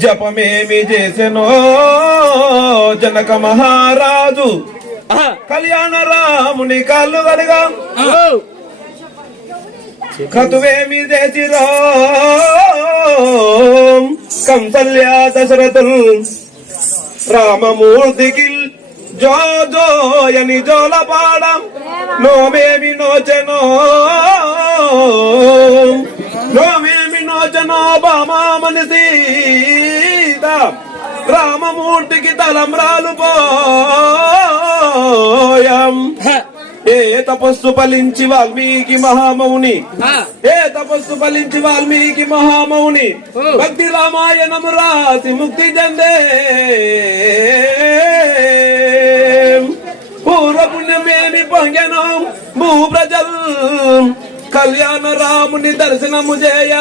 జపమేమి చేసెనో జనక మహారాజు కళ్యాణ రాముని కాళ్ళు కడగా కతువేమి చేసిరో కంసల్య దశరథులు రామమూర్తికి జో జోయని జోలపాడం నోమేమి నోచనో నోమేమి నోచనో బామామని సీత రామమూర్తికి తలంబ్రాలు పోయం ఏ తపస్సు ఫలించి వాల్మీకి మహామౌని ఏ తపస్సు ఫలించి వాల్మీకి మహామౌని భక్తి రామాయణము రాసి ముక్తి చెందే పూర్వపుణ్యమేమి పొంగెను భూ ప్రజల్ కళ్యాణ రాముని దర్శనము చేయ